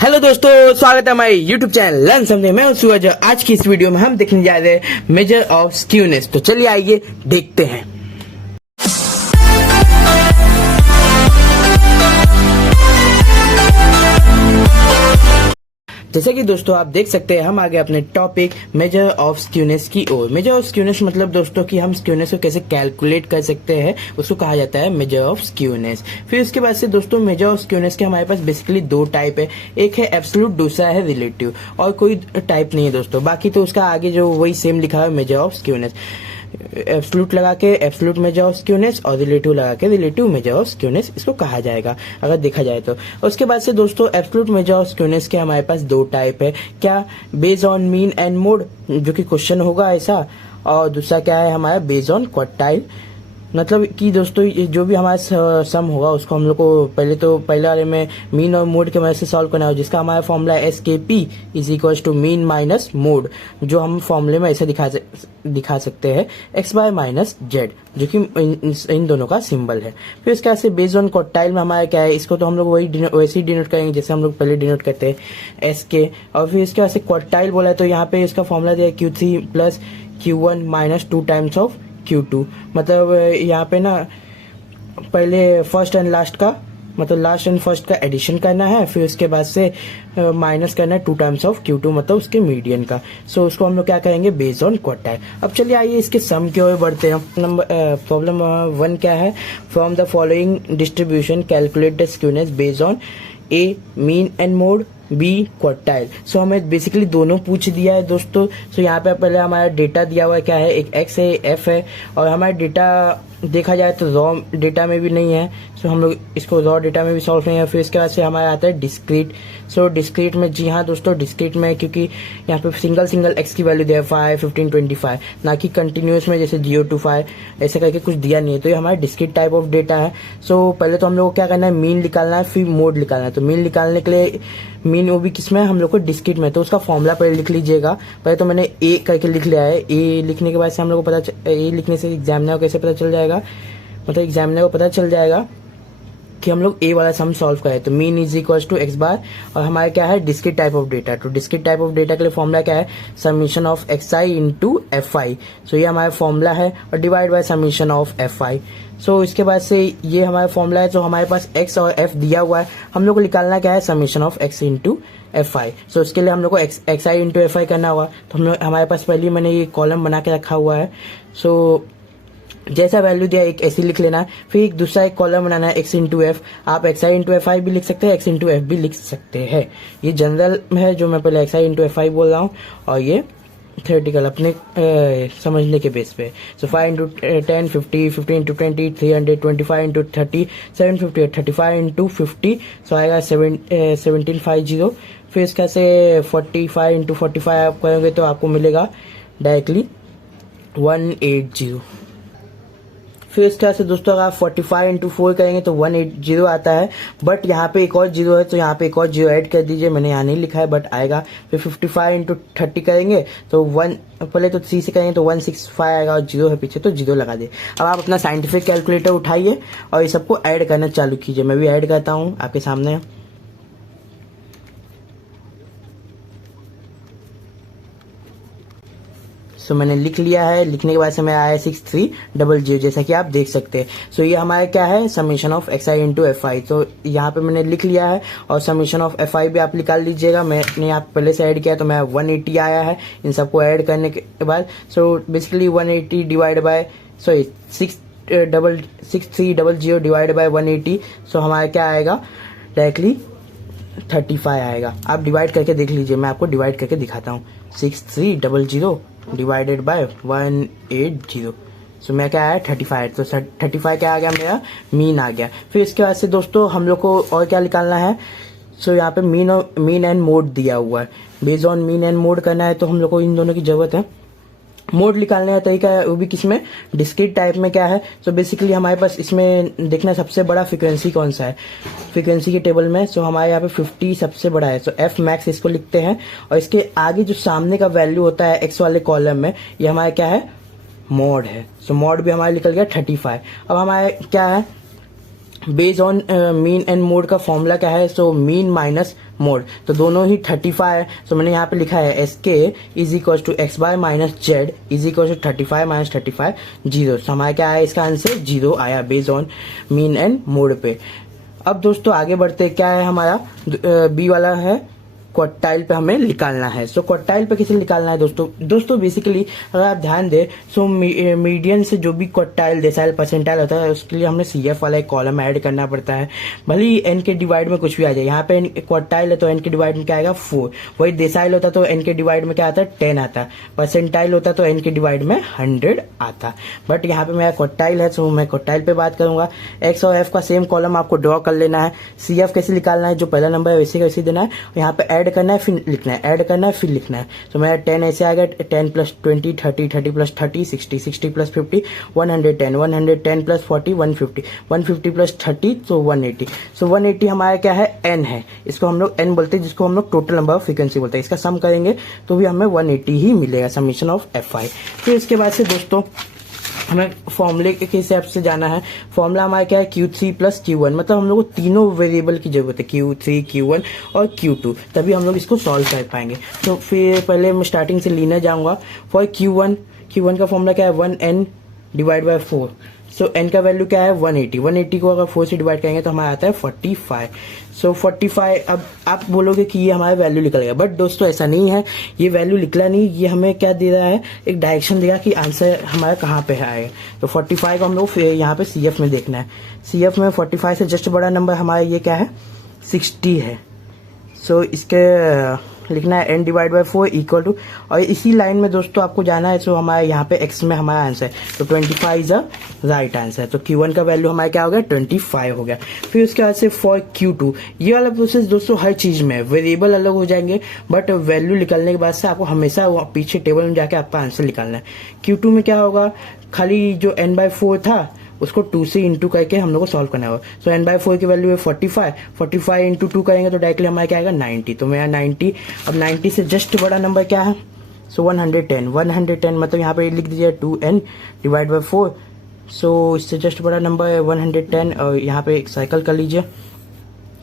Hello दोस्तों, स्वागत है हमारे यूट्यूब चैनल लर्न समझे। मैं हूं सूरज। आज की इस वीडियो में हम देखने जा रहे हैं मेजर ऑफ स्क्यूनेस। तो चलिए आइए देखते हैं। जैसे कि दोस्तों आप देख सकते हैं, हम आगे अपने टॉपिक मेजर ऑफ स्क्यूनेस की ओर। मेजर ऑफ स्क्यूनेस मतलब दोस्तों कि हम स्क्यूनेस को कैसे कैलकुलेट कर सकते हैं, उसको कहा जाता है मेजर ऑफ स्क्यूनेस। फिर उसके बाद से दोस्तों मेजर ऑफ स्क्यूनेस के हमारे पास बेसिकली दो टाइप है, एक है एब्सोल्यूट, दूसरा है रिलेटिव। और कोई टाइप नहीं है दोस्तों, बाकी तो उसका आगे जो वही सेम लिखा है मेजर ऑफ स्क्यूनेस। एब्सोल्यूट लगा के एब्सोल्यूट मेजर ऑफ स्क्यूनेस और रिलेटिव लगा के रिलेटिव मेजर ऑफ स्क्यूनेस इसको कहा जाएगा अगर देखा जाए तो। उसके बाद से दोस्तों एब्सोल्यूट मेजर ऑफ स्क्यूनेस के हमारे पास दो टाइप है, क्या based on mean and mode, जो कि क्वेश्चन होगा ऐसा, और दूसरा क्या है हमारा बेस्ड ऑन क्वार्टाइल। मतलब कि दोस्तों जो भी हमारा सम होगा उसको हम लोग को पहले वाले में मीन और मोड के मदद से सॉल्व करना है, जिसका हमारा फॉर्मूला है SKP is equal to mean minus mode, जो हम फॉर्मूले में ऐसे दिखा सकते हैं XY माइनस जेड, जो कि इन दोनों का सिंबल है। फिर इसके बाद बेस्ड ऑन क्वार्टाइल में हमारा क्या है, इसको तो हम लोग वैसे ही डिनोट करेंगे जैसे हम लोग पहले डिनोट करते हैं SK। और फिर इसके बाद क्वार्टाइल बोला है तो यहाँ पे इसका फॉर्मूला दिया Q3 plus Q1 minus 2 times of Q2। मतलब यहाँ पे ना पहले फर्स्ट एंड लास्ट का, मतलब लास्ट एंड फर्स्ट का एडिशन करना है, फिर उसके बाद से माइनस करना है 2 टाइम्स ऑफ Q2, मतलब उसके मीडियन का। सो उसको हम लोग क्या करेंगे बेस्ड ऑन क्वार्टाइल। अब चलिए आइए इसके सम की ओर बढ़ते हैं। प्रॉब्लम 1 क्या है, from the following distribution calculate the skewness based on A mean and mode, B quartile. So हमें बेसिकली दोनों पूछ दिया है दोस्तों। सो यहाँ पे पहले हमारा डेटा दिया हुआ है, क्या है, एक X है, F है, और हमारा डेटा देखा जाए तो रॉ डेटा में भी नहीं है। सो हम लोग इसको रॉ डेटा में भी सॉल्व नहीं है। फिर इसके बाद से हमारा आता है डिस्क्रीट। सो डिस्क्रीट में, जी हाँ दोस्तों, डिस्क्रीट में क्योंकि यहाँ पे सिंगल X की वैल्यू दिया है 5, 15, 25, ना कि कंटिन्यूस में जैसे 0 to 5 ऐसे करके कुछ दिया नहीं है। तो ये हमारा डिस्क्रीट टाइप ऑफ डेटा है। सो पहले तो हम लोग को क्या करना है, मीन निकालना है, फिर मोड निकालना है। तो मीन निकालने के लिए, मीन वो भी किसमें, हम लोग को डिस्क्रीट में, तो उसका फॉर्मूला पहले लिख लीजिएगा। पहले तो मैंने A करके लिख लिया है। A लिखने के बाद से हम लोग को A लिखने से एग्जामिनर को कैसे पता चल जाएगा, मतलब एग्जामिनर को पता चल जाएगा कि हम लोग A वाला सम सॉल्व करें। तो mean is equal to X bar, और हमारा क्या है डिस्क्रीट टाइप ऑफ डेटा। तो डिस्क्रीट टाइप ऑफ डेटा के लिए फॉर्मूला क्या है, summation of XI into FI। So ये हमारा फॉर्मूला है, और divide by summation of FI। So इसके बाद से ये हमारा फॉर्मूला है। तो हमारे पास X और F दिया हुआ है, हम लोग को निकालना क्या है, summation of X into FI। So इसके लिए हम लोग को XI इंटू FI करना होगा। तो हमारे पास पहले मैंने ये कॉलम बना के रखा हुआ है। सो जैसा वैल्यू दिया एक ऐसे लिख लेना है, फिर एक दूसरा एक कॉलम बनाना है X इंटू F। आप XI इंटू FI भी लिख सकते हैं, X इंटू F भी लिख सकते हैं। ये जनरल है जो मैं पहले XI इंटू FI बोल रहा हूँ, और ये थ्योरेटिकल अपने समझने के बेस पे। सो 5 इंटू 10 50, 15 इंटू 20 300, 25 इंटू 30 750, 35 इंटू 50, सो आएगा 1750। फिर इसका से 45 इंटू 45 आप करेंगे तो आपको मिलेगा डायरेक्टली 180। फिर इस तरह से दोस्तों अगर आप 45 इंटू 4 करेंगे तो 180 आता है। बट यहाँ पे एक और जीरो है, तो यहाँ पे एक और जीरो ऐड कर दीजिए, मैंने यहाँ नहीं लिखा है बट आएगा। फिर 55 इंटू 30 करेंगे तो पहले तो 3 से करेंगे तो 165 आएगा, और जीरो है पीछे तो जीरो लगा दे। अब आप अपना साइंटिफिक कैलकुलेटर उठाइए और ये सबको ऐड करना चालू कीजिए। मैं भी ऐड करता हूँ आपके सामने। सो मैंने लिख लिया है, लिखने के बाद से मैं आया 6300, जैसा कि आप देख सकते हैं। सो ये हमारा क्या है, summation of XI into FI। तो यहाँ पे मैंने लिख लिया है, और समीशन ऑफ FI भी आप निकाल लीजिएगा। मैंने यहाँ पहले से ऐड किया तो मैं 180 आया है इन सबको ऐड करने के बाद। So basically 180 divide by 6300 divide by 180। सो हमारा क्या आएगा, डायरेक्टली 35 आएगा। आप डिवाइड करके देख लीजिए, मैं आपको डिवाइड करके दिखाता हूँ। 6300 डिवाइडेड बाय 180। सो मैं क्या आया 35। तो 35 क्या आ गया, मेरा मीन आ गया। फिर इसके बाद से दोस्तों हम लोग को और क्या निकालना है। सो यहाँ पे मीन एंड मोड दिया हुआ है, based on mean and mode करना है। तो हम लोग को इन दोनों की जरूरत है। मोड निकालने का तरीका है वो भी किसमें, डिस्क्रीट टाइप में। क्या है, सो बेसिकली हमारे पास इसमें देखना सबसे बड़ा फ्रीक्वेंसी कौन सा है, फ्रीक्वेंसी के टेबल में। सो हमारे यहाँ पे 50 सबसे बड़ा है, सो F मैक्स इसको लिखते हैं। और इसके आगे जो सामने का वैल्यू होता है X वाले कॉलम में, ये हमारा क्या है, मोड है। सो मोड भी हमारा निकल गया 35। अब हमारे क्या है, based on mean and mode का फॉर्मूला क्या है, सो मीन माइनस मोड, तो दोनों ही 35 है। सो मैंने यहाँ पे लिखा है S K is equal to X bar minus Z is equal to 35 minus 35 zero. तो हमारा क्या आया, इसका आंसर जीरो आया based on mean and mode पे। अब दोस्तों आगे बढ़ते, क्या है हमारा बी वाला है क्वार्टाइल पे हमें निकालना है। सो क्वार्टाइल पे किसे निकालना है दोस्तों बेसिकली अगर आप ध्यान दें, सो मीडियन से जो भी क्वार्टाइल डेसाइल परसेंटाइल होता है उसके लिए हमने सीएफ वाला एक कॉलम ऐड करना पड़ता है। भले ही एन के डिवाइड में कुछ भी आ जाए, यहाँ पे क्वार्टाइल है तो एन के डिवाइड में क्या आएगा 4, वही डेसाइल होता तो एन के डिवाइड में क्या आता है 10 आता, परसेंटाइल होता तो एन के डिवाइड में 100 आता। बट यहाँ पे मेरा क्वार्टाइल है, सो मैं क्वार्टाइल पे बात करूंगा। एक्स और एफ का सेम कॉलम आपको ड्रॉ कर लेना है। सीएफ कैसे निकालना है, जो पहला नंबर है वैसे कैसे देना है, यहाँ पे ऐड करना है फिर लिखना है, ऐड करना है फिर लिखना है। तो मेरा 10 ऐसे आ गया, 10 plus 20 30, 30 plus 30 60, 60 plus 50 110, 110 plus 40 150, 150 plus 30 तो 180। सो 180 हमारा क्या है, एन है, इसको हम लोग एन बोलते हैं, जिसको हम लोग टोटल नंबर ऑफ फ्रीक्वेंसी बोलते हैं। इसका सम करेंगे तो भी हमें 180 ही मिलेगा, समीशन ऑफ एफ आई। फिर इसके बाद से दोस्तों हमें फॉर्मूले के हिसाब से जाना है। फॉर्मूला हमारा क्या है, Q3 प्लस Q1, मतलब हम लोग को तीनों वेरिएबल की जरूरत है, Q3 Q1 और Q2, तभी हम लोग इसको सॉल्व कर पाएंगे। तो फिर पहले मैं स्टार्टिंग से लेने जाऊंगा। फॉर Q1 का फॉर्मूला क्या है, 1n divide by 4। So n का वैल्यू क्या है 180, 180 को अगर 4 से डिवाइड करेंगे तो हमारा आता है 45। सो 45, अब आप बोलोगे कि ये हमारा वैल्यू निकल गया, बट दोस्तों ऐसा नहीं है, ये वैल्यू निकला नहीं, ये हमें क्या दे रहा है, एक डायरेक्शन देगा कि आंसर हमारा कहाँ पे आएगा। तो 45 को हम लोग यहाँ पे CF में देखना है। CF में 45 से जस्ट बड़ा नंबर हमारा ये क्या है 60 है। सो इसके लिखना है n divide by 4 equal to, और इसी लाइन में दोस्तों आपको जाना है। सो हमारे यहाँ पे x में हमारा आंसर है, तो 25 इज अ राइट आंसर। तो Q1 का वैल्यू हमारा क्या हो गया 25 हो गया। फिर उसके बाद से फॉर Q2, ये वाला प्रोसेस दोस्तों हर चीज में वेरिएबल अलग हो जाएंगे, बट वैल्यू निकालने के बाद से आपको हमेशा पीछे टेबल में जाके आपका आंसर निकालना है। Q2 में क्या होगा, खाली जो n/4 था उसको 2 से इंटू करके हम लोग को सॉल्व करना होगा। सो n/4 की वैल्यू है 45 इंटू 2 करेंगे तो डायरेक्टली हमारा क्या आएगा 90। तो मेरा 90, अब 90 से जस्ट बड़ा नंबर क्या है, सो 110 मतलब यहाँ पे लिख दीजिए 2n डिवाइड बाय 4। सो इससे जस्ट बड़ा नंबर है 110, और यहाँ पे एक साइकिल कर लीजिए।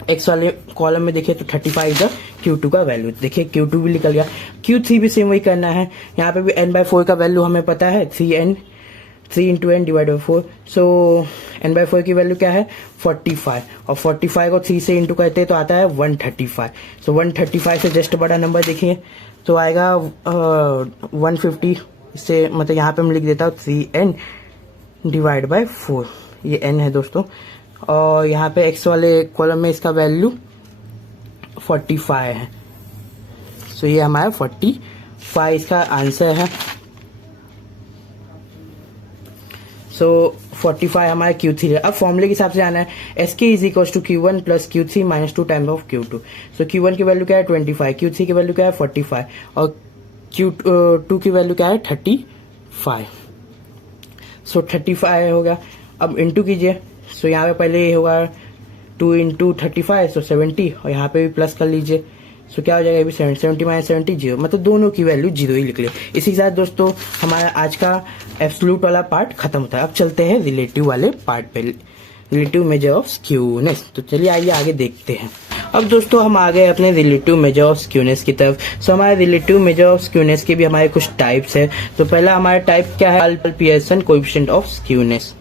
एक्स वाले कॉलम में देखिए तो 35 का Q2 का वैल्यू, देखिए Q2 भी निकल गया। Q3 भी सेम वही करना है, यहाँ पे भी n/4 का वैल्यू हमें पता है 3 into n divide by 4। So n/4 की वैल्यू क्या है 45, और 45 को 3 से इंटू करते हैं तो आता है 135। सो 135 से जस्ट बड़ा नंबर देखिए तो आएगा 150 से, मतलब यहाँ पे मैं लिख देता हूँ 3n डिवाइड बाय 4, ये n है दोस्तों। और यहाँ पे x वाले कॉलम में इसका वैल्यू 45 है। सो ये हमारा 45 इसका आंसर है। सो 45 हमारा Q3 है। अब फॉर्मूले के हिसाब से जाना है, SK is equal to Q1 plus Q3 minus 2 times of Q2। So Q1 की वैल्यू क्या है 25, Q3 की वैल्यू क्या है 45, और Q2 की वैल्यू क्या है 35। सो 35 होगा। अब इंटू कीजिए, सो यहाँ पे पहले ये होगा 2 इंटू 35 सो 70, और यहाँ पे भी प्लस कर लीजिए। सो क्या हो जाएगा, अभी 70 माइनस 70 जीरो, मतलब दोनों की वैल्यू जीरो ही निकले। इसी के साथ दोस्तों हमारा आज का एब्सोल्यूट वाला पार्ट खत्म होता है। अब चलते हैं रिलेटिव वाले पार्ट पे, रिलेटिव मेजर ऑफ स्क्यूनेस। तो चलिए आइए आगे देखते हैं। अब दोस्तों हम आ गए अपने रिलेटिव मेजर ऑफ स्क्यूनेस की तरफ। सो हमारे रिलेटिव मेजर ऑफ स्क्यूनेस के भी हमारे कुछ टाइप्स है। तो पहला हमारा टाइप क्या है, Karl Pearson coefficient of skewness.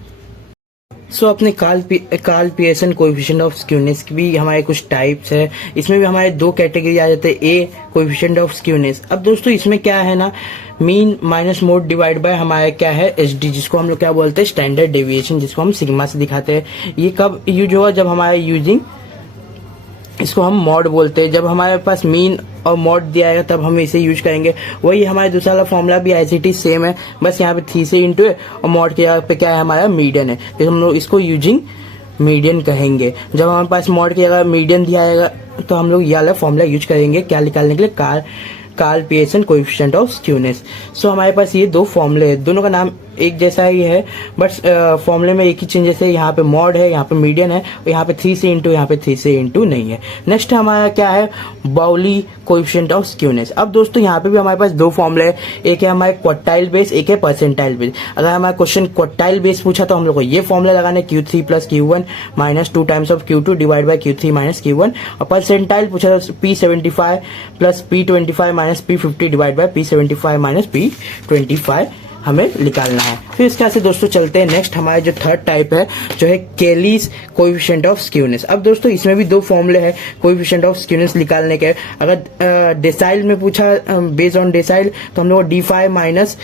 So अपने Karl Pearson coefficient of skewness की भी हमारे कुछ टाइप्स है। इसमें भी हमारे दो कैटेगरी आ जाते हैं, ए कोएफिशिएंट ऑफ स्क्यूनेस। अब दोस्तों इसमें क्या है ना, mean minus mode divide by हमारा क्या है SD, जिसको हम लोग क्या बोलते हैं स्टैंडर्ड डेविएशन, जिसको हम सिग्मा से दिखाते हैं। ये कब यूज होगा, जब हमारे यूजिंग इसको हम मॉड बोलते हैं। जब हमारे पास मीन और मॉड दिया आएगा तब हम इसे यूज करेंगे। वही हमारे दूसरा वाला फॉर्मूला भी ICT सेम है, बस यहाँ पे 3 से इंटू है और मॉड के यहाँ पे क्या है हमारा मीडियन है, तो हम लोग इसको यूजिंग मीडियन कहेंगे। जब हमारे पास मॉड के अगर मीडियन दिया आएगा तो हम लोग ये वाला फॉर्मूला यूज करेंगे क्या निकालने के लिए, Karl Pearson coefficient of skewness. So हमारे पास ये दो फॉर्मूले हैं, दोनों का नाम एक जैसा ही है, बट फॉर्मूले में एक ही चेंजेस है, यहाँ पे मॉड है, यहाँ पे मीडियन है, और यहाँ पे 3 से इंटू, यहाँ पे 3 से इंटू नहीं है। नेक्स्ट हमारा क्या है, बाउली कोएफिशिएंट ऑफ स्क्यूनेस। अब दोस्तों यहाँ पे भी हमारे पास दो फॉर्मूले है, एक है हमारे क्वार्टाइल बेस, एक है परसेंटाइल बेस। अगर हमारा क्वेश्चन क्वार्टाइल बेस पूछा तो हम लोग को ये फॉर्मूला लगाना है, Q3 plus Q1 minus 2 times of Q2 divide by Q3 minus Q1। और परसेंटाइल पूछा तो P75 plus P25 minus P50 divide by P75 minus P25 हमें निकालना है। फिर इसके से दोस्तों चलते हैं नेक्स्ट, हमारे जो थर्ड टाइप है जो है केलीज कोएफिशिएंट ऑफ स्क्यूनेस। अब दोस्तों इसमें भी दो फॉर्मूले हैं कोएफिशिएंट ऑफ स्क्यूनेस निकालने के। अगर डेसाइल में पूछा बेस्ड ऑन डेसाइल तो हम लोग D5 minus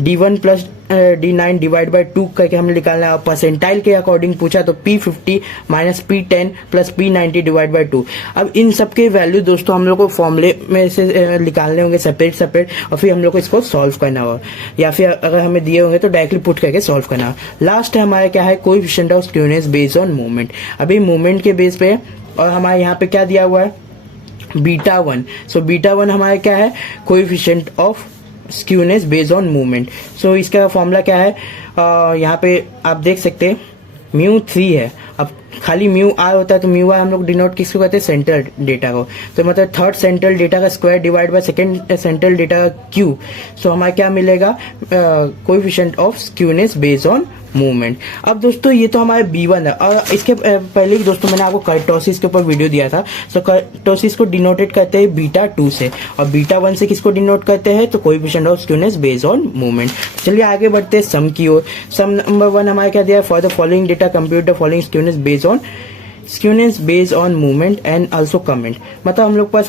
D1 plus D9 divide by 2 करके हमें निकालना है। और परसेंटाइल के अकॉर्डिंग पूछा तो P50 minus P10 plus P90 divide by 2। अब इन सब के वैल्यू दोस्तों हम लोग को फॉर्मूले में से निकालने होंगे सेपरेट और फिर हम लोग को इसको सॉल्व करना होगा, या फिर अगर हमें दिए होंगे तो डायरेक्टली पुट करके सॉल्व करना होगा। लास्ट है हमारे क्या है, coefficient of skewness based on movement. अभी मूवमेंट के बेस पे, और हमारे यहाँ पे क्या दिया हुआ है, β1। सो β1 हमारा क्या है, coefficient of skewness based on movement. So इसका फॉर्मूला क्या है, यहाँ पे आप देख सकते हैं μ3 है। अब खाली म्यू आर होता है तो म्यू आर हम लोग डिनोट किसको कहते हैं, सेंट्रल डेटा को। तो मतलब थर्ड सेंट्रल डेटा का square divide by second central data का क्यूब। सो हमारा क्या मिलेगा, coefficient of skewness based on movement. अब दोस्तों ये तो हमारे B1 है, और इसके पहले भी दोस्तों मैंने आपको कर्टोसिस के ऊपर वीडियो दिया था। सो कर्टोसिस को डिनोटेड करते हैं β2 से, और β1 से किसको डिनोट करते हैं, तो coefficient of skewness based on movement. चलिए आगे बढ़ते हैं सम की ओर। सम नंबर 1 हमारे क्या दिया है, for the following data compute the following skewness based on movement and also comment. मतलब हम लोग पास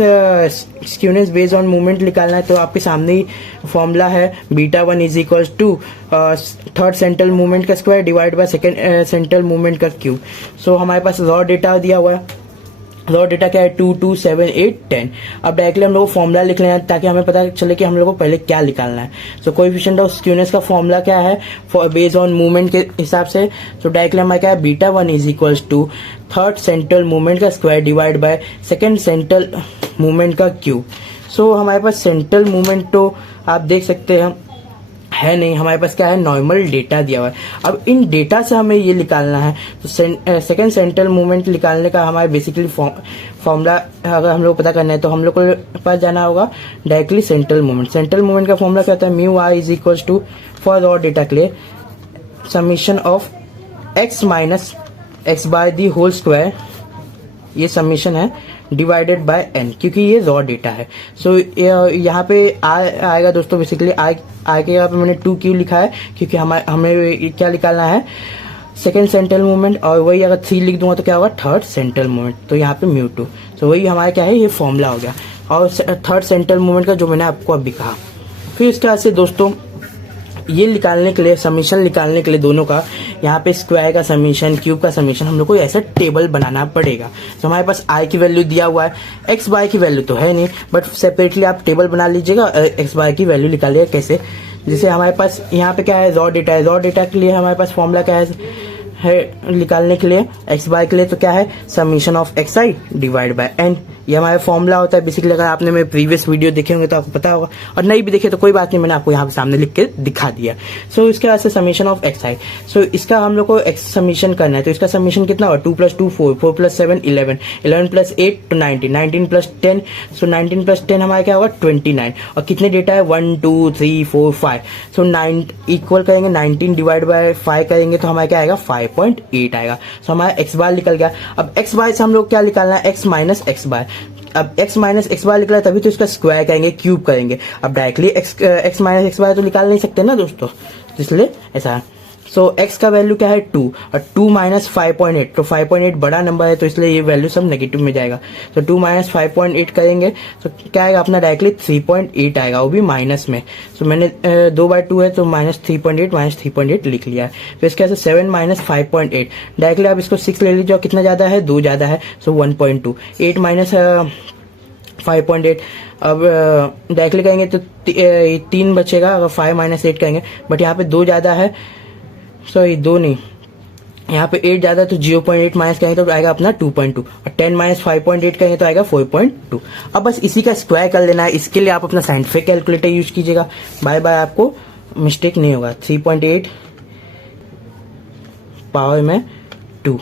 स्क्यूनेस बेस्ड ऑन मूवमेंट निकालना है, तो आपके सामने ही फॉर्मूला है β1 is equal to third central movement का square divide by second central movement का क्यूब। सो हमारे पास रॉ डेटा दिया हुआ है, रॉ डेटा क्या है 2 2 7 8 10। अब डायरेक्टली हम लोग को फॉर्मूला लिख लें ताकि हमें पता चले कि हम लोग को पहले क्या निकालना है। सो कोएफिशिएंट ऑफ स्क्यूनेस का फॉर्मूला क्या है बेस्ड ऑन मूवमेंट के हिसाब से, तो डायरेक्टली हमारा क्या है, β1 is equals to third central movement का square divide by second central movement का क्यूब। सो हमारे पास सेंट्रल मूवमेंट तो आप देख सकते हैं है नहीं, हमारे पास क्या है, नॉर्मल डेटा दिया हुआ है। अब इन डेटा से हमें ये निकालना है, तो सेकंड सेंट्रल मूवमेंट निकालने का हमारे बेसिकली फॉर्मूला अगर हम लोग पता करना है तो हम लोग को पास जाना होगा directly central movement. Central movement का फॉर्मूला क्या होता है, mu r is equal to for raw data के लिए summation of x minus X bar the whole square, ये समीशन है, डिवाइडेड बाय n, क्योंकि ये रॉ डेटा है। सो यहाँ पे आएगा दोस्तों, बेसिकली आई के यहाँ पे मैंने 2 क्यों लिखा है, क्योंकि हमें क्या निकालना है, सेकेंड सेंट्रल मूवमेंट, और वही अगर 3 लिख दूंगा तो क्या होगा, थर्ड सेंट्रल मूवमेंट, तो यहाँ पे μ2। सो वही हमारा क्या है, ये फॉर्मूला हो गया, और थर्ड सेंट्रल मूवमेंट का जो मैंने आपको अभी कहा। फिर इसके बाद से दोस्तों ये निकालने के लिए, समीशन निकालने के लिए दोनों का, यहाँ पे स्क्वायर का समीशन, क्यूब का समीशन, हम लोग को ऐसा टेबल बनाना पड़ेगा। तो हमारे पास आई की वैल्यू दिया हुआ है, एक्स वाई की वैल्यू तो है नहीं, बट सेपरेटली आप टेबल बना लीजिएगा, एक्स वाई की वैल्यू निकालिएगा कैसे। जैसे हमारे पास यहाँ पे क्या है, रॉ डेटा है, रॉ डेटा के लिए हमारे पास फॉर्मूला क्या है निकालने के लिए, एक्स वाई के लिए तो क्या है, summation of X I divide by n. ये हमारा फॉर्मूला होता है बेसिकली। अगर आपने मेरे प्रीवियस वीडियो देखे होंगे तो आपको पता होगा, और नहीं भी देखे तो कोई बात नहीं, मैंने आपको यहाँ पे सामने लिख के दिखा दिया। सो इसके बाद से समीशन ऑफ एक्स आई, सो इसका हम लोग को एक्स समीशन करना है, तो इसका समीशन कितना होगा, 2 + 2 4, 4 + 7 11, 11 + 8 तो 19, 19 + 10, सो 19 + 10 हमारा क्या होगा 29। और कितने डेटा है 1 2 3 4 5, सो 9 इक्वल करेंगे 19 डिवाइड बाय 5 करेंगे तो हमारा क्या आएगा 5.8 आएगा। सो हमारा एक्स बार निकल गया। अब एक्स बार से हम लोग क्या निकालना है, एक्स माइनस एक्स बार। अब x माइनस एक्स बार निकला तभी तो इसका स्क्वायर करेंगे, क्यूब करेंगे। अब डायरेक्टली x माइनस एक्स बार तो निकाल नहीं सकते ना दोस्तों, इसलिए ऐसा है। सो x का वैल्यू क्या है 2, और 2 माइनस 5.8, तो 5.8 बड़ा नंबर है तो इसलिए ये वैल्यू सब नेगेटिव में जाएगा। तो 2 माइनस 5.8 करेंगे तो क्या आएगा अपना, डायरेक्टली 3.8 आएगा, वो भी माइनस में। सो मैंने 2/2 है तो -3.8 लिख लिया है। तो इसके वजह से 7 माइनस 5.8, डायरेक्टली आप इसको 6 ले लीजिए, कितना ज्यादा है 2 ज्यादा है, सो 1.2। 8 माइनस 5.8, अब डायरेक्टली करेंगे तो 3 बचेगा अगर 5 माइनस 8 करेंगे, बट यहाँ पे 2 ज्यादा है, सॉरी 2 नहीं, यहाँ पे 8 ज्यादा, तो 0.8 माइनस करेंगे तो आएगा अपना 2.2, और 10 माइनस 5.8 करेंगे तो आएगा 4.2। अब बस इसी का स्क्वायर कर लेना है, इसके लिए आप अपना साइंटिफिक कैलकुलेटर यूज कीजिएगा। बाय बाय, आपको मिस्टेक नहीं होगा, 3.8 पावर में 2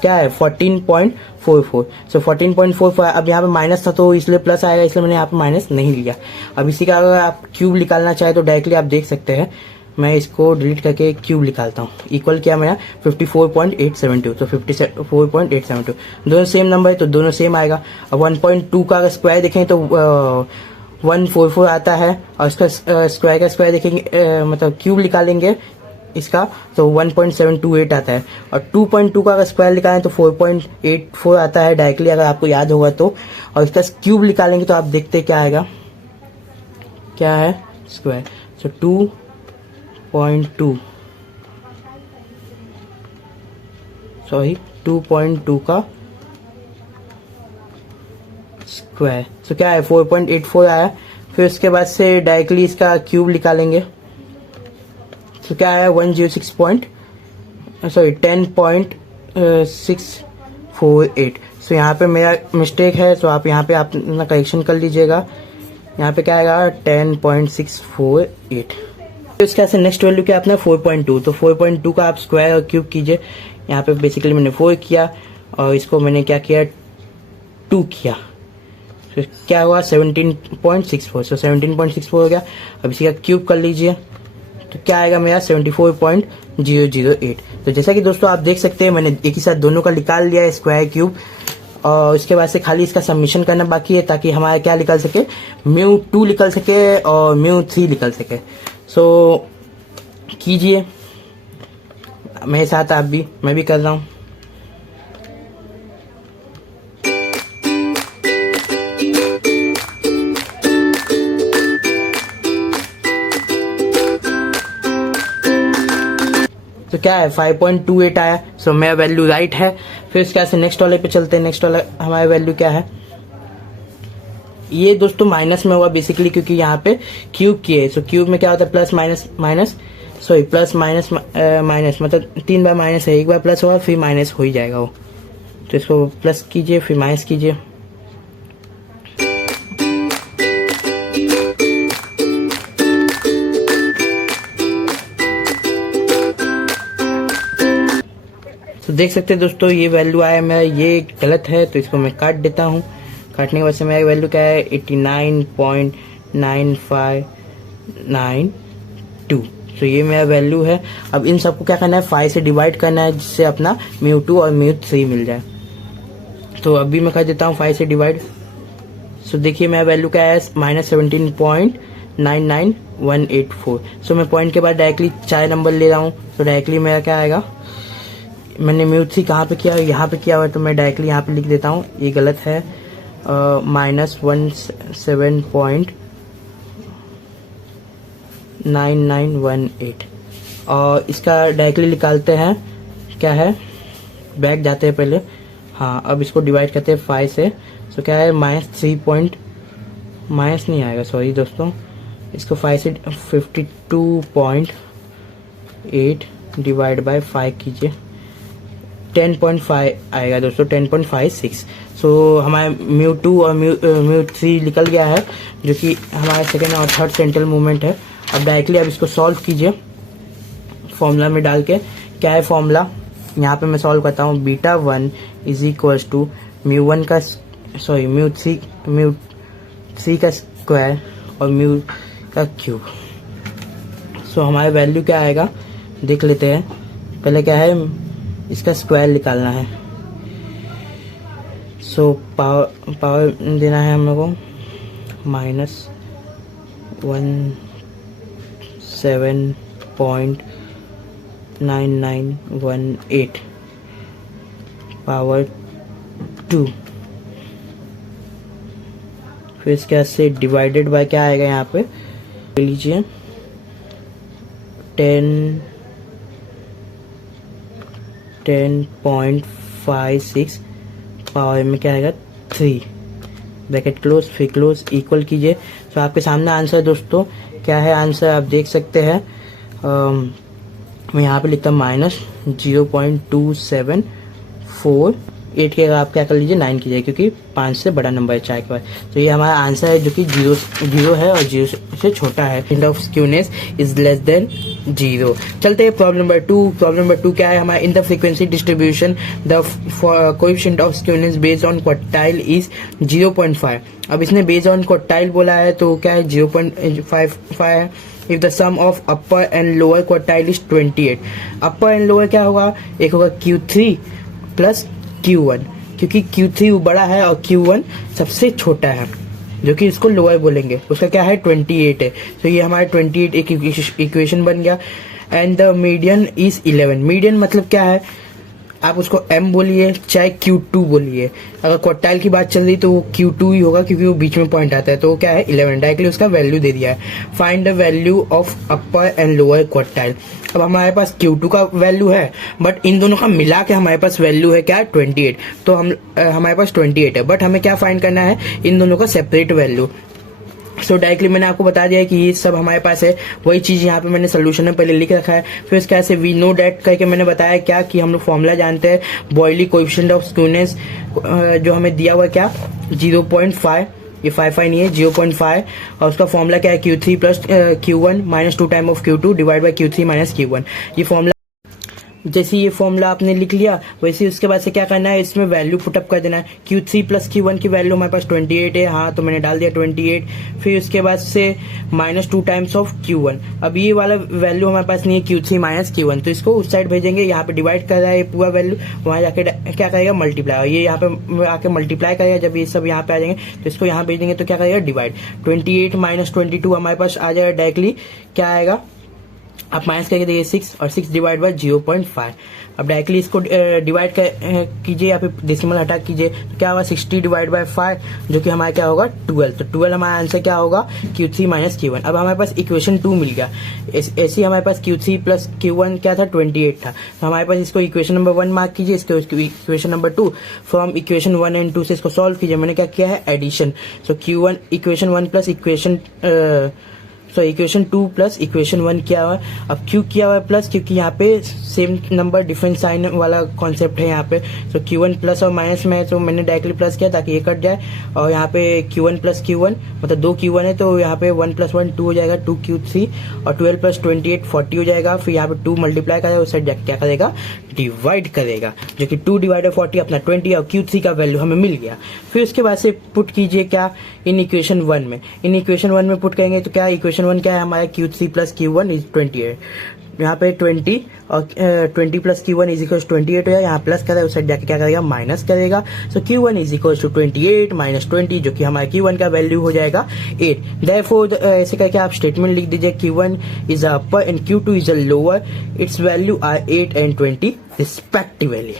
क्या है 14.44। सो 14.44। अब यहाँ पे माइनस था तो इसलिए प्लस आएगा, इसलिए मैंने यहाँ पे माइनस नहीं लिया। अब इसी का अगर आप क्यूब निकालना चाहे तो डायरेक्टली आप देख सकते हैं, मैं इसको डिलीट करके क्यूब निकालता हूँ। इक्वल किया मेरा 54.872, तो 54.872 दोनों सेम नंबर है तो दोनों सेम आएगा। अब 1.2 का अगर स्क्वायर देखें तो 144 आता है, और इसका स्क्वायर का स्क्वायर देखेंगे मतलब क्यूब निकालेंगे इसका तो 1.728 आता है। और 2.2 का अगर स्क्वायर निकालें तो 4.84 आता है डायरेक्टली, अगर आपको याद होगा तो। और इसका क्यूब निकालेंगे तो आप देखते क्या आएगा, क्या है स्क्वायर। सो 2.2 2.2 का स्क्वायर, सो क्या है 4.84 आया। फिर उसके बाद से डायरेक्टली इसका क्यूब निकालेंगे तो क्या है 10.648। सो यहाँ पे मेरा मिस्टेक है, तो आप यहाँ पे आप अपना करेक्शन कर लीजिएगा। यहाँ पे क्या आएगा 10.648। तो इसका से नेक्स्ट वैल्यू क्या अपना 4.2, तो 4.2 का आप स्क्वायर और क्यूब कीजिए। यहाँ पे बेसिकली मैंने 4 किया और इसको मैंने क्या किया 2 किया, तो क्या हुआ 17.64। सो 17.64 हो गया। अब इसी का क्यूब कर लीजिए तो क्या आएगा मेरा 74.008। तो जैसा कि दोस्तों आप देख सकते हैं मैंने एक ही साथ दोनों का निकाल लिया है स्क्वायर क्यूब, और उसके बाद से खाली इसका सबमिशन करना बाकी है ताकि हमारा क्या निकल सके μ2 निकल सके और μ3 निकल सके। सो कीजिए मेरे साथ आप भी, मैं भी कर रहा हूँ। तो क्या है 5.28 आया। सो मेरा वैल्यू राइट है। फिर इसके से नेक्स्ट वाले पे चलते हैं। नेक्स्ट वाला हमारा वैल्यू क्या है, ये दोस्तों माइनस में हुआ बेसिकली क्योंकि यहाँ पे क्यूब किए। सो क्यूब में क्या होता है plus minus minus, sorry plus minus minus, मतलब 3 बार माइनस है, एक बार प्लस होगा फिर माइनस हो ही जाएगा वो। तो इसको प्लस कीजिए फिर माइनस कीजिए। तो देख सकते हैं दोस्तों ये वैल्यू आया मेरा, ये गलत है तो इसको मैं काट देता हूँ। काटने के बाद से मेरा वैल्यू क्या है 89.9592। तो ये मेरा वैल्यू है। अब इन सबको क्या करना है 5 से डिवाइड करना है जिससे अपना μ2 और μ3 मिल जाए। तो अभी मैं कर देता हूँ 5 से डिवाइड। सो देखिए मेरा वैल्यू क्या है -17.99184। सो मैं पॉइंट के बाद डायरेक्टली 4 नंबर ले रहा हूँ। तो डायरेक्टली मेरा क्या आएगा, मैंने μ3 कहाँ पे किया, यहाँ पे किया हुआ है तो मैं डायरेक्टली यहाँ पे लिख देता हूँ, ये गलत है। -17.9918 और इसका डायरेक्टली निकालते हैं क्या है, बैक जाते हैं पहले। हाँ अब इसको डिवाइड करते हैं 5 से। तो क्या है माइनस नहीं आएगा, सॉरी दोस्तों, इसको 5 से 52.8 डिवाइड बाय 5 कीजिए, 10.5 आएगा दोस्तों, 10.56। सो हमारा μ2 और μ3 निकल गया है जो कि हमारा सेकेंड और थर्ड सेंट्रल मूवमेंट है। अब डायरेक्टली अब इसको सॉल्व कीजिए फॉर्मूला में डाल के। क्या है फॉर्मूला, यहाँ पे मैं सॉल्व करता हूँ। β1 इज इक्वल्स टू μ1 का सॉरी μ3 का स्क्वायर और μ का क्यूब। सो हमारा वैल्यू क्या आएगा देख लेते हैं। पहले क्या है इसका स्क्वायर निकालना है। सो पावर देना है हम लोग को -17.9918 पावर 2। फिर इसके से डिवाइडेड बाय क्या आएगा यहाँ पे लीजिए 10.56 पावर में क्या आएगा 3, ब्रैकेट क्लोज फिर क्लोज इक्वल कीजिए। तो आपके सामने आंसर दोस्तों क्या है, आंसर आप देख सकते हैं। मैं यहाँ पे लिखता हूँ -0.274 8 के आप क्या कर लीजिए 9 कीजिए, क्योंकि 5 से बड़ा नंबर है 4 के बाद। तो ये हमारा आंसर है जो कि 0 है और 0 से छोटा है। Coefficient of skewness is less than 0। चलते हैं प्रॉब्लम नंबर 2। प्रॉब्लम नंबर 2 क्या है हमारा, in the frequency distribution the coefficient of skewness based on quartile is 0.5। अब इसने बेस्ड ऑन क्वार्टाइल बोला है तो क्या है 0.55 है। If the sum of upper and lower quartile is 28। Upper and lower क्या होगा, एक होगा Q3 प्लस Q1, क्योंकि Q3 बड़ा है और Q1 सबसे छोटा है, जो कि इसको लोअर बोलेंगे। उसका क्या है 28 है, तो ये हमारा 28 एक इक्वेशन बन गया। And the median is 11। Median मतलब क्या है, आप उसको M बोलिए चाहे Q2 बोलिए। अगर क्वार्टाइल की बात चल रही तो वो Q2 ही होगा, क्योंकि वो बीच में पॉइंट आता है। तो वो क्या है 11। डायरेक्टली उसका वैल्यू दे दिया है। Find the value of upper and lower quartile. अब हमारे पास Q2 का वैल्यू है, बट इन दोनों का मिला के हमारे पास वैल्यू है क्या 28। तो हमारे पास 28 है, बट हमें क्या फाइंड करना है, इन दोनों का सेपरेट वैल्यू। सो डायरेक्टली मैंने आपको बता दिया है कि ये सब हमारे पास है। वही चीज यहाँ पे मैंने सोल्यूशन में पहले लिख रखा है। फिर उसके बाद से वी नो डैट करके मैंने बताया क्या कि हम लोग फॉर्मूला जानते हैं बॉयली कोएफिशिएंट ऑफ स्क्यूनेस, जो हमें दिया हुआ क्या 0.5। ये 5 नहीं है 0.5। और उसका फॉर्मूला क्या है Q3 plus Q1 minus 2 time of Q2 divide by Q3 minus Q1। ये फॉर्मूला, जैसे ये फॉर्मूला आपने लिख लिया वैसे उसके बाद से क्या करना है, इसमें वैल्यू पुटअप कर देना है। Q3 प्लस Q1 की वैल्यू हमारे पास 28 है, हाँ तो मैंने डाल दिया 28। फिर उसके बाद से माइनस 2 टाइम्स ऑफ Q1। अब ये वाला वैल्यू हमारे पास नहीं है Q3 माइनस Q1, तो इसको उस साइड भेजेंगे। यहाँ पे डिवाइड कर रहा है ये पूरा वैल्यू, वहां जाके क्या करेगा मल्टीप्लाई। ये यहाँ पे आके मल्टीप्लाई करेगा। जब ये सब यहाँ पे आ जाएंगे तो इसको यहाँ भेज देंगे, तो क्या करेगा डिवाइड। 28 माइनस 22 हमारे पास आ जाएगा डायरेक्टली, क्या आएगा आप माइनस करके देखिए 6 और 6 डिवाइड बाय 0.5। अब डायरेक्टली इसको डिवाइड कीजिए, यहाँ पे डेसिमल हटा कीजिए, तो क्या होगा 60 डिवाइड बाय 5, जो कि हमारा क्या होगा 12। तो 12 हमारा आंसर क्या होगा Q3 माइनस Q1। अब हमारे पास इक्वेशन 2 मिल गया। ऐसे हमारे पास Q3 प्लस Q1 क्या था 28 था। तो हमारे पास इसको इक्वेशन नंबर 1 मार्क कीजिए, इसको equation number 2। From equation 1 and 2 से इसको सॉल्व कीजिए। मैंने क्या किया है एडिशन। सो Q1 equation 1 plus equation 2 plus equation 1 किया हुआ है। अब क्यों किया हुआ है प्लस, क्योंकि यहाँ पे सेम नंबर डिफरेंट साइन वाला कॉन्सेप्ट है यहाँ पे। तो Q1 प्लस और माइनस में है, तो मैंने डायरेक्टली प्लस किया ताकि ये कट जाए। और यहाँ पे Q1 प्लस Q1 मतलब 2 Q1 है, तो यहाँ पे 1 प्लस 1 2 हो जाएगा 2 Q3, और 12 प्लस 28 40 हो जाएगा। फिर यहाँ पे 2 मल्टीप्लाई करेगा, उस साइड जाके क्या करेगा डिवाइड करेगा, जो कि 2 डिवाइड 40 अपना 20 और Q3 का वैल्यू हमें मिल गया। फिर उसके बाद से पुट कीजिए क्या इन इक्वेशन 1 में। इन इक्वेशन 1 में पुट करेंगे तो क्या इक्वेशन 1 क्या है हमारा Q3 प्लस Q1 इज 28। यहाँ पे 20 और 20 प्लस Q1 इज इक्वल 28 हो जाए। यहाँ प्लस करेगा, उस साइड जाके क्या करेगा माइनस करेगा। So Q1 is equal to 28 minus 20, जो कि हमारे Q1 का वैल्यू हो जाएगा 8। देयरफॉर ऐसे करके आप स्टेटमेंट लिख दीजिए Q1 is a upper and Q2 is a lower, its value are 8 and 20 respectively.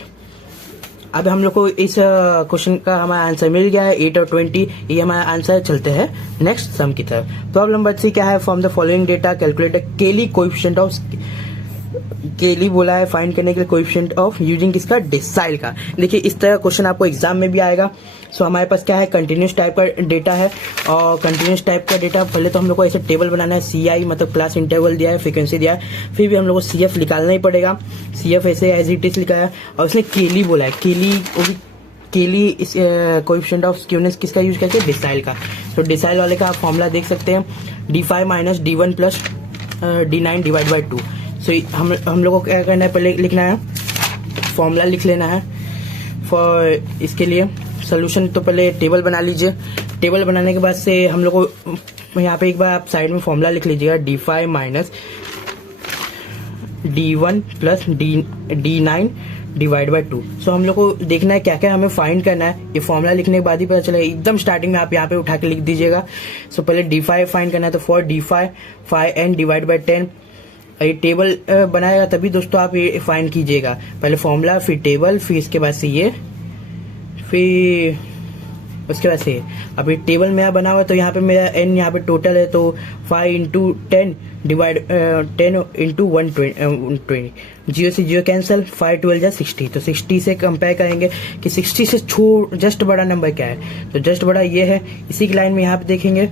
अब हम लोग को इस क्वेश्चन का हमारा आंसर मिल गया है 8 और 20, ये हमारा आंसर। चलते हैं नेक्स्ट सम की तरफ। प्रॉब्लम नंबर 3 क्या है, from the following data calculate केली कोएफिशिएंट ऑफ, केली बोला है फाइंड करने के लिए कोएफिशिएंट ऑफ यूजिंग किसका डेसाइल का। देखिए इस तरह क्वेश्चन आपको एग्जाम में भी आएगा। सो हमारे पास क्या है कंटिन्यूस टाइप का डेटा है, और कंटिन्यूस टाइप का डेटा पहले तो हम लोग को ऐसे टेबल बनाना है। CI मतलब क्लास इंटरवल दिया है, फ्रीक्वेंसी दिया है, फिर भी हम लोग को CF निकालना ही पड़ेगा। CF ऐसे एज इट इज लिखा है, और उसने केली बोला है। केली इस कोएफिशिएंट ऑफ स्क्यूनेस किसका यूज करके डेसाइल का। तो डेसाइल वाले का आप फॉर्मूला देख सकते हैं D5 minus D1 plus D9 divide by 2। सो हम लोग को क्या करना है, पहले लिखना है फॉर्मूला लिख लेना है फॉर इसके लिए सोल्यूशन। तो पहले टेबल बना लीजिए। टेबल बनाने के बाद से हम लोग को यहाँ पे एक बार आप साइड में फॉर्मूला लिख लीजिएगा D5 minus D1 plus D9 divide by 2। सो हम लोग को देखना है क्या क्या हमें फाइंड करना है। ये फॉर्मूला लिखने के बाद ही पता चलेगा। एकदम स्टार्टिंग में आप यहाँ पे उठा के लिख दीजिएगा। सो पहले D5 फाइंड करना है, तो for D5 5n divide by 10। ये टेबल बनाएगा तभी दोस्तों आप ये फाइंड कीजिएगा। पहले फॉर्मूला फिर टेबल, फिर इसके बाद से ये, फिर उसके बाद से अब ये टेबल मेरा बना हुआ है। तो यहाँ पे मेरा n यहाँ पे टोटल है, तो 5 इंटू 10 डिवाइड 10 इंटू 120, 0 से 0 कैंसिल, 5 12 जा 60। तो 60 से कंपेयर करेंगे कि 60 से जस्ट बड़ा नंबर क्या है, तो जस्ट बड़ा ये है। इसी की लाइन में यहाँ पे देखेंगे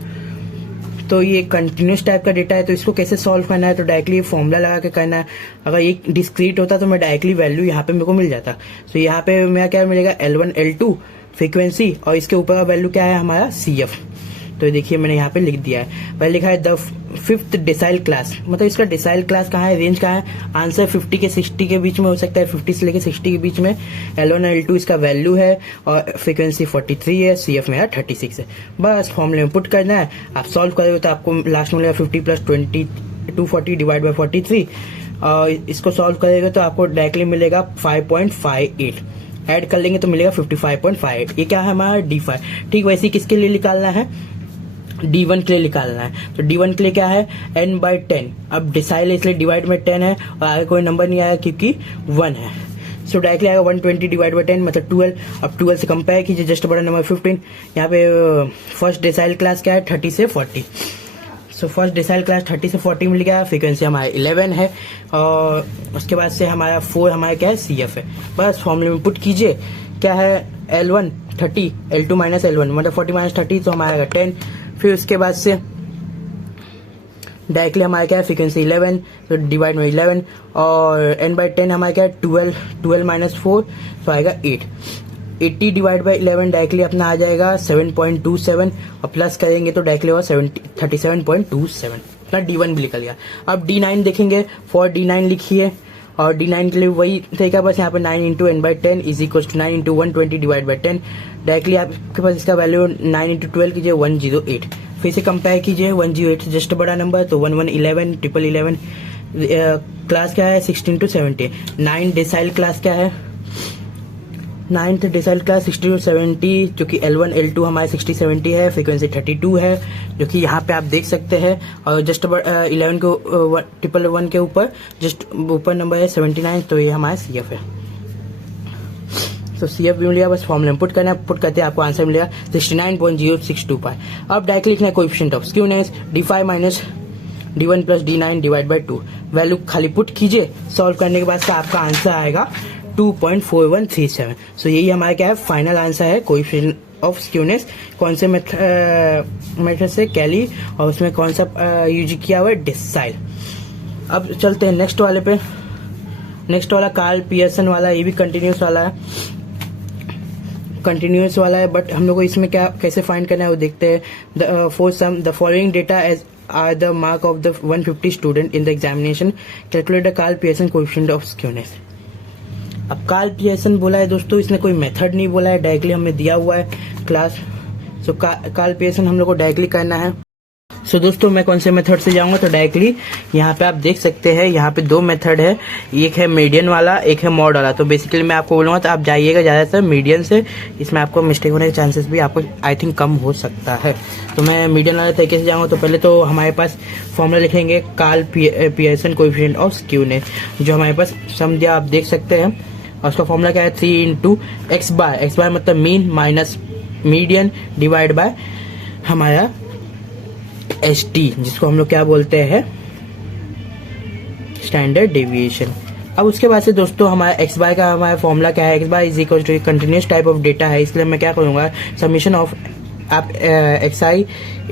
तो ये कंटिन्यूस टाइप का डेटा है, तो इसको कैसे सॉल्व करना है, तो डायरेक्टली फॉर्मूला लगा के करना है। अगर एक डिस्क्रीट होता तो मैं डायरेक्टली वैल्यू यहाँ पे मेरे को मिल जाता। तो यहाँ पे मेरा क्या मिलेगा, L1 L2 फ्रीक्वेंसी, और इसके ऊपर का वैल्यू क्या है हमारा CF। तो देखिए मैंने यहाँ पे लिख दिया है, पहले लिखा है द 5th डेसाइल क्लास, मतलब इसका डेसाइल क्लास कहाँ है, रेंज कहाँ है, आंसर 50 के 60 के बीच में हो सकता है, 50 से लेके 60 के बीच में। L1 L2 इसका वैल्यू है और फ्रीक्वेंसी 43 है, CF मेरा 36 है। बस फॉर्मूले में पुट करना है, आप सॉल्व करोगे तो आपको लास्ट में मिलेगा 50 + 20 240 डिवाइड बाई 43, और इसको सॉल्व करेगा तो आपको डायरेक्टली मिलेगा 5.58, ऐड कर लेंगे तो मिलेगा 55.58। ये क्या है हमारा D5। ठीक वैसे ही किसके लिए निकालना है, D1 के लिए निकालना है। तो D1 के लिए क्या है, n/10। अब डिसाइल इसलिए डिवाइड में 10 है और आगे कोई नंबर नहीं आया क्योंकि 1 है। सो डायरेक्टली आएगा 120 डिवाइड बाई 10 मतलब 12। अब 12 से कंपेयर कीजिए, जस्ट बड़ा नंबर 15। यहाँ पे फर्स्ट डिसाइल क्लास क्या है, 30 से 40। सो फर्स्ट डिसाइल क्लास 30 से 40 मिल गया, फ्रीक्वेंसी हमारा 11 है, और उसके बाद से हमारा 4 हमारा क्या है, CF है। बस फॉर्मूले में पुट कीजिए, क्या है L1 30, L2 माइनस L1 मतलब 40 माइनस 30, तो हमारा 10। फिर उसके बाद से डायरेक्टली हमारा क्या है, फ्रीक्वेंसी 11 तो डिवाइड में 11, और n/10 हमारा क्या है 12 माइनस 4 तो आएगा 8। 80 डिवाइड बाई 11 डायरेक्टली अपना आ जाएगा 7.27, और प्लस करेंगे तो डायरेक्टली होगा 37.27। अपना D1 भी निकल गया। अब D9 देखेंगे, फॉर D9 लिखिए, और D9 के लिए वही तरीका, बस यहाँ पे 9 × n/10 is equal to 9 × 120 divide by 10। Directly आपके पास इसका वैल्यू 9 × 12 कीजिए 108। फिर से कंपेयर कीजिए, 108 से जस्ट बड़ा नंबर तो 11 11 ट्रिपल 11। क्लास क्या है, 16 to 70। 9 डिसाइल क्लास क्या है, 9th डिसाइल क्लास 60 to 70, जो कि L1 L2 हमारे 60 70 है, फ्रीक्वेंसी 32 है, जो कि यहाँ पे आप देख सकते हैं। और जस्ट 11 को 111 के ऊपर जस्ट ऊपर नंबर है 79, तो ये हमारा CF है। तो CF भी मिलेगा, बस फॉर्मूला में पुट करना है, पुट करते हैं आपको आंसर मिलेगा 69.062 अब डायरेक्टली लिखना है coefficient of skewness, D5 minus D1 plus D9 divide by 2। Value खाली पुट कीजिए, सॉल्व करने के बाद से आपका आंसर आएगा 2.4137। सो यही हमारा क्या है, फाइनल आंसर है कोएफिशिएंट ऑफ स्क्यूनेस। कौन से मेथड से, कैली, और उसमें कौन सा यूज किया हुआ है, डेसाइल। अब चलते हैं नेक्स्ट वाले पे। नेक्स्ट वाला कार्ल पियर्सन वाला, ये भी कंटिन्यूस वाला है, कंटिन्यूस वाला है, बट हम लोग को इसमें क्या कैसे फाइंड करना है वो देखते हैं। For some the following data as are the mark of the 150 student in the examination, calculate the Karl Pearson coefficient of skewness. अब कार्ल पियर्सन बोला है दोस्तों, इसने कोई मेथड नहीं बोला है, डायरेक्टली हमें दिया हुआ है क्लास। सो कार्ल पियर्सन हम लोग को डायरेक्टली करना है। सो दोस्तों मैं कौन से मेथड से जाऊंगा, तो डायरेक्टली यहाँ पे आप देख सकते हैं, यहाँ पे दो मेथड है, एक है मीडियन वाला, एक है मॉड वाला। तो बेसिकली मैं आपको बोलूंगा तो आप जाइएगा ज़्यादातर मीडियन से, इसमें आपको मिस्टेक होने के चांसेस भी आपको आई थिंक कम हो सकता है। तो मैं मीडियन वाले तरीके से जाऊँगा। तो पहले तो हमारे पास फॉर्मूला लिखेंगे Karl Pearson coefficient of skewness, जो हमारे पास सम दिया आप देख सकते हैं, और उसका फॉर्मूला क्या है 3 × x बार मतलब mean minus median divide by हमारा ST, जिसको हम लोग क्या बोलते हैं, स्टैंडर्ड डेविएशन। अब उसके बाद से दोस्तों हमारा x बार का हमारा फॉर्मूला क्या है, x bar is equal to continuous type of data है, इसलिए मैं क्या करूंगा, समीशन ऑफ आप xi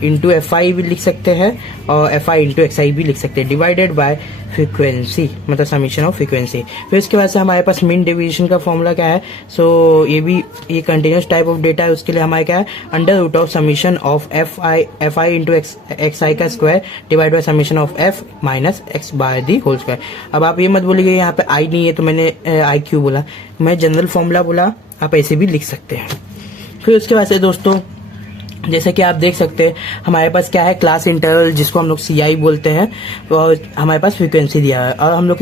इंटू fi भी लिख सकते हैं और fi इंटू xi भी लिख सकते हैं, डिवाइडेड बाय फ्रीक्वेंसी मतलब समीशन ऑफ फ्रीक्वेंसी। फिर उसके बाद से हमारे पास मीन डेविएशन का फॉर्मूला क्या है, सो ये कंटिन्यूस टाइप ऑफ डेटा है, उसके लिए हमारे क्या है, under root of summation of fi into xi का square divide by summation of f minus x bar the whole square. अब आप ये मत बोलिए यहाँ पे i नहीं है तो मैंने i क्यों बोला, मैं जनरल फॉर्मूला बोला, आप ऐसे भी लिख सकते हैं। फिर उसके बाद से दोस्तों जैसे कि आप देख सकते हैं हमारे पास क्या है, क्लास इंटरवल जिसको हम लोग CI बोलते हैं, और हमारे पास फ्रीक्वेंसी दिया है, और हम लोग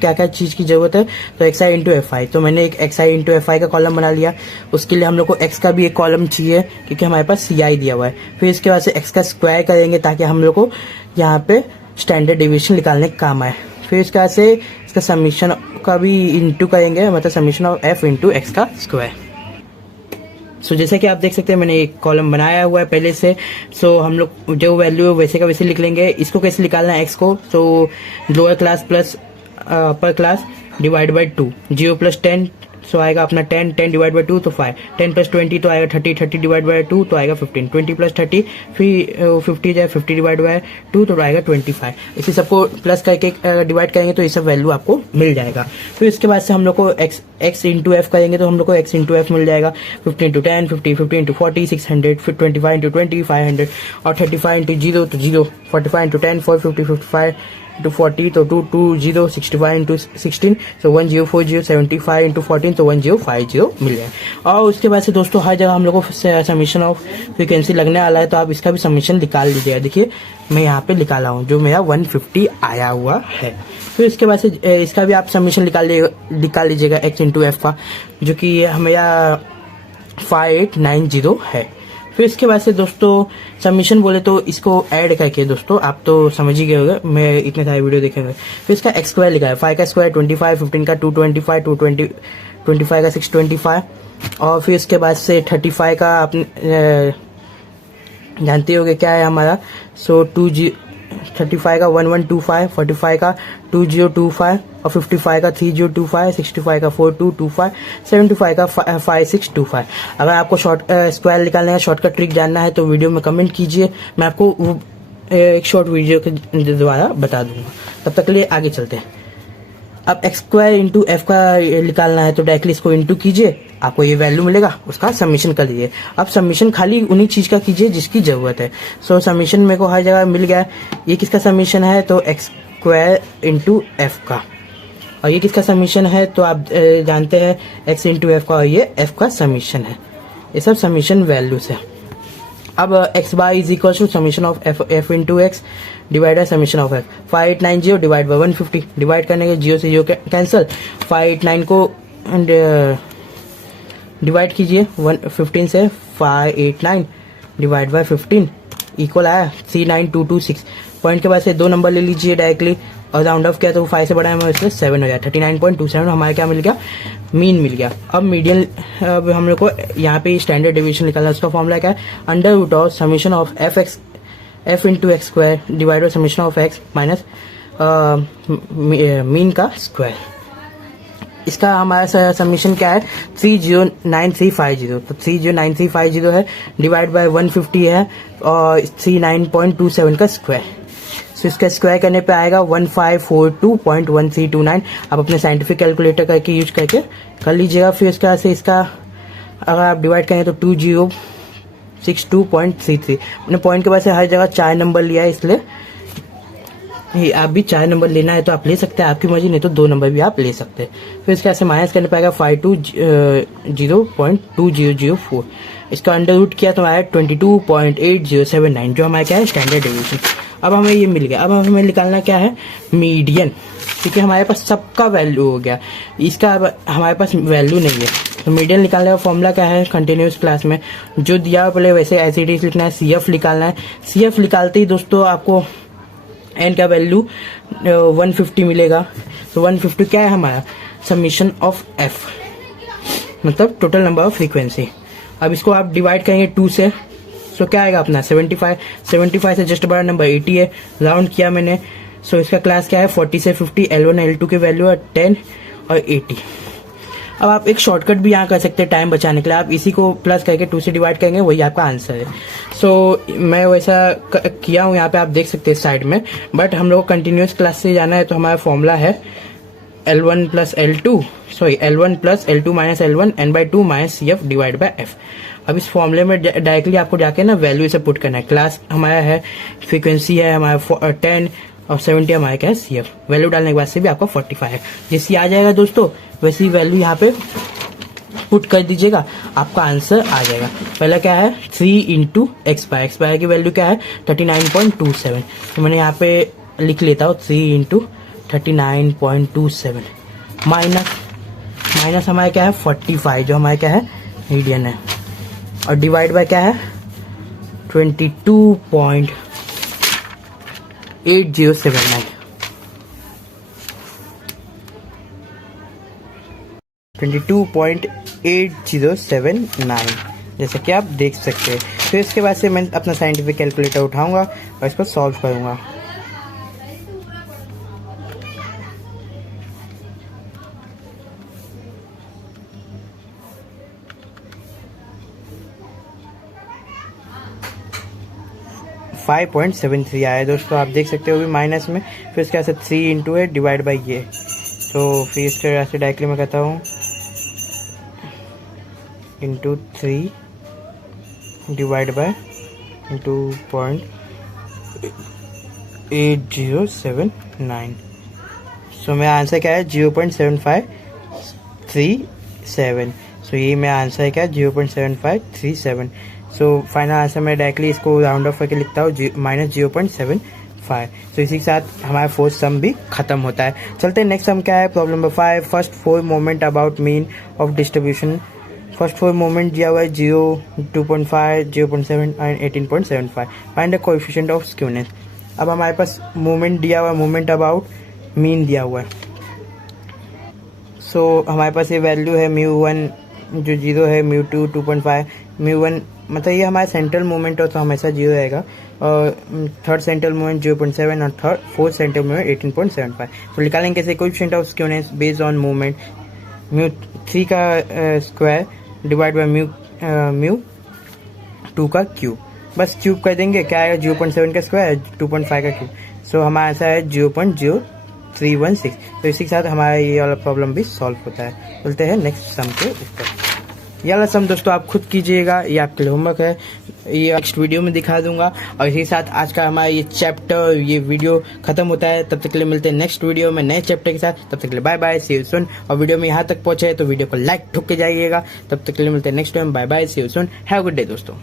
क्या क्या चीज़ की जरूरत है, तो xi इंटू fi। तो मैंने एक xi इंटू fi का कॉलम बना लिया, उसके लिए हम लोग को x का भी एक कॉलम चाहिए क्योंकि हमारे पास CI दिया हुआ है। फिर इसके बाद से x का स्क्वायर करेंगे ताकि हम लोग को यहाँ पे स्टैंडर्ड डेविएशन निकालने का काम आए। फिर इसके बाद से इसका समीशन का भी इंटू करेंगे, मतलब summation of f into x का स्क्वायर। सो जैसे कि आप देख सकते हैं मैंने एक कॉलम बनाया हुआ है पहले से। सो हम लोग जो वैल्यू है वैसे का वैसे लिख लेंगे। इसको कैसे निकालना है x को, तो lower class plus upper class divide by 2, 0 + 10 सो आएगा अपना 10, 10 डिवाइड बाई 2 तो 5, 10 प्लस 20 तो आएगा 30, 30 डिवाइड बाई 2 तो आएगा 15, 20 प्लस 30 फिर 50 जाए 50 डिवाइड बाई 2 तो आएगा 25। इसी सबको प्लस करके डिवाइड करेंगे तो ये सब वैल्यू आपको मिल जाएगा। फिर इसके बाद से हम लोग को x इंटू एफ करेंगे तो हम लोग को x इंटू एफ मिल जाएगा 50 इंटू 10, 50, 50 इंटू 40, 600, फिर 25 इंटू 20, 500 और 35 इंटू 0 तो 0, 45 इंटू 10, 450, 55 इंटू 40 तो 220, 65 इंटू 16 तो 1040, 75 इंटू 14 तो 1050 मिल जाए। और उसके बाद से दोस्तों हर जगह हम लोग को समीशन ऑफ फ्रीक्वेंसी लगने वाला है तो आप इसका भी समीशन निकाल लीजिएगा। देखिए मैं यहाँ पे निकाला हूँ जो मेरा 150 आया हुआ है। फिर इसके बाद से इसका भी आप समीशन निकाल लीजिएगा x इंटू एफ का, जो कि मेरा 5890 है। फिर इसके बाद से दोस्तों सबमिशन बोले तो इसको ऐड करके दोस्तों आप तो समझ ही गए होंगे, मैं इतने सारे वीडियो देखेंगे। फिर इसका एक्स स्क्वायर लिखा है, 5 का स्क्वायर 25, 15 का 225, 25 का 625 और फिर इसके बाद से 35 का आपने जानते होंगे क्या है हमारा। सो 35 का 1125, 45 का 2025 और 55 का 3025, 65 का 4225, 75 का 5625। अगर आपको स्क्वायर निकालने का शॉर्टकट ट्रिक जानना है तो वीडियो में कमेंट कीजिए, मैं आपको एक शॉर्ट वीडियो के द्वारा बता दूंगा। तब तक के लिए आगे चलते हैं। अब एक्स स्क्वायर इंटू एफ का निकालना है तो डायरेक्टली इसको इंटू कीजिए, आपको ये वैल्यू मिलेगा, उसका सबमिशन कर दीजिए। अब सबमिशन खाली उन्हीं चीज का कीजिए जिसकी जरूरत है। सो सबमिशन मेरे को हर जगह मिल गया। ये किसका सबमिशन है तो एक्स स्क्वायर इंटू एफ का, और ये किसका सबमिशन है तो आप जानते हैं एक्स इंटू एफ का, और ये एफ का सबमिशन है। ये सब सबमिशन वैल्यूज है। अब x bar is equal to summation of f into x divide by summation of f. 5890 divide by 150, divide करने के 0 से 0 कैंसिल। 589 को डिवाइड कीजिए 15 से, 589 डिवाइड बाय 15 इक्वल आया 39226। पॉइंट के बाद से 2 नंबर ले लीजिए डायरेक्टली और राउंड ऑफ किया तो 5 से बड़ा है इसलिए 7 हो गया। 39.27 हमारा क्या मिल गया, मीन मिल गया। अब मीडियन, अब हम लोग को यहाँ पे स्टैंडर्ड डेविएशन निकालना है। उसका फॉर्मूला क्या है, under root of summation of f into x square divide by summation of x minus mean का स्क्वायर। इसका हमारा सबमिशन क्या है 309350, तो 309350 है डिवाइड बाय 150 है और 39.27 का स्क्वायर। तो इसका स्क्वायर करने पे आएगा 1542.1329। आप अपने साइंटिफिक कैलकुलेटर करके यूज करके कर लीजिएगा। फिर इसका से इसका अगर आप डिवाइड करें तो 2062.33। मैंने पॉइंट के बाद से हर जगह 4 नंबर लिया है, इसलिए आप भी 4 नंबर लेना है तो आप ले सकते हैं, आपकी मर्जी, नहीं तो 2 नंबर भी आप ले सकते हैं। फिर इसके ऐसे माइनस करने पाएगा 520.2004। इसका अंडर रूट किया तो आया 22.8079, जो हमारा क्या है स्टैंडर्ड डेविएशन। अब हमें ये मिल गया। अब हमें निकालना क्या है, मीडियन। ठीक है, हमारे पास सबका वैल्यू हो गया, इसका अब हमारे पास वैल्यू नहीं है। तो मीडियन निकालने का फॉर्मूला क्या है, कंटिन्यूस क्लास में जो दिया पहले वैसे एज इट इज लिखना है। CF निकालना है। CF निकालते ही दोस्तों आपको एन का वैल्यू 150 मिलेगा। तो 150 क्या है हमारा समीशन ऑफ एफ, मतलब टोटल नंबर ऑफ फ्रीक्वेंसी। अब इसको आप डिवाइड करेंगे 2 से, सो क्या आएगा अपना 75। 75 से जस्ट बड़ा नंबर 80 है, राउंड किया मैंने। सो इसका क्लास क्या है 40 से 50। L1 L2 की वैल्यू है 10 और 80। अब आप एक शॉर्टकट भी यहाँ कर सकते हैं टाइम बचाने के लिए, आप इसी को प्लस करके 2 से डिवाइड करेंगे, वही आपका आंसर है। सो मैं वैसा किया हूँ, यहाँ पे आप देख सकते हैं साइड में। बट हम लोग को कंटिन्यूस क्लास से जाना है तो हमारा फॉर्मूला है L1 plus L2 minus L1 n/2 minus CF divide by F। अब इस फॉर्मूले में डायरेक्टली आपको जाके ना वैल्यू से पुट करना है। क्लास हमारा है, फ्रीक्वेंसी है हमारा 10 और 70 हमारे क्या है CF। वैल्यू डालने के बाद से भी आपका 45 है, जैसी आ जाएगा दोस्तों वैसी वैल्यू यहाँ पे पुट कर दीजिएगा, आपका आंसर आ जाएगा। पहला क्या है 3 इंटू एक्स पायर की वैल्यू क्या है 39.27। तो मैंने यहाँ पे लिख लेता हूँ 3 इंटू 39.27 माइनस हमारा क्या है 45, जो हमारा क्या है मीडियन है, और डिवाइड बाय क्या है 22.8079। 22.8079 जैसा कि आप देख सकते हैं। तो इसके बाद से मैं अपना साइंटिफिक कैलकुलेटर उठाऊंगा और इसको सॉल्व करूंगा। 5.73 आया दोस्तों, आप देख सकते हो भी माइनस में। फिर इसके बाद से 3 इंटू है डिवाइड बाई ये, तो फिर इसके बाद से डायरेक्टली मैं कहता हूँ इंटू 3 डिवाइड बाय 2.8079। सो मेरा आंसर क्या है 0.7537। सो ये मेरा आंसर है क्या 0.7537। सो फाइनल आंसर मैं डायरेक्टली इसको राउंड ऑफ करके लिखता हूँ -0.75। सो इसी के साथ हमारा फोर्थ सम भी खत्म होता है। चलते हैं नेक्स्ट सम क्या है, problem number 5। First 4 moment about mean of distribution. First 4 moment दिया हुआ है 0, 2.5, 0.7 and 18.75। Find the coefficient of skewness. अब हमारे पास मोमेंट दिया हुआ है, मोमेंट अबाउट मीन दिया हुआ है। सो हमारे पास ये वैल्यू है μ1 जो 0 है, μ2 2.5, μ1 मतलब ये हमारा सेंट्रल मोमेंट हो तो हमेशा 0 रहेगा, और थर्ड सेंट्रल मोमेंट 0.7 और फोर्थ सेंट्रल मोमेंट 18.75। तो निकालेंगे कैसे coefficient of skewness based on moment. μ3 का स्क्वायर डिवाइड बाय μ2 का क्यूब, बस क्यूब कर देंगे, क्या आएगा 0.7 का स्क्वायर 2.5 का क्यूब। सो हमारा आंसर है 0.0316। तो इसी के साथ हमारा ये वाला प्रॉब्लम भी सॉल्व होता है। चलते हैं नेक्स्ट सम के ऊपर। ये वाला सम दोस्तों आप खुद कीजिएगा, ये आपके लिए होमवर्क है, ये नेक्स्ट वीडियो में दिखा दूंगा। और इसी के साथ आज का हमारा ये चैप्टर, ये वीडियो खत्म होता है। तब तक के लिए मिलते हैं नेक्स्ट वीडियो में नए चैप्टर के साथ। तब तक के लिए bye bye, see you soon. और वीडियो में यहाँ तक पहुंचे तो वीडियो को लाइक ठोक के जाइएगा। तब तक के लिए मिलते हैं next time, bye bye, see you soon, have a good day दोस्तों।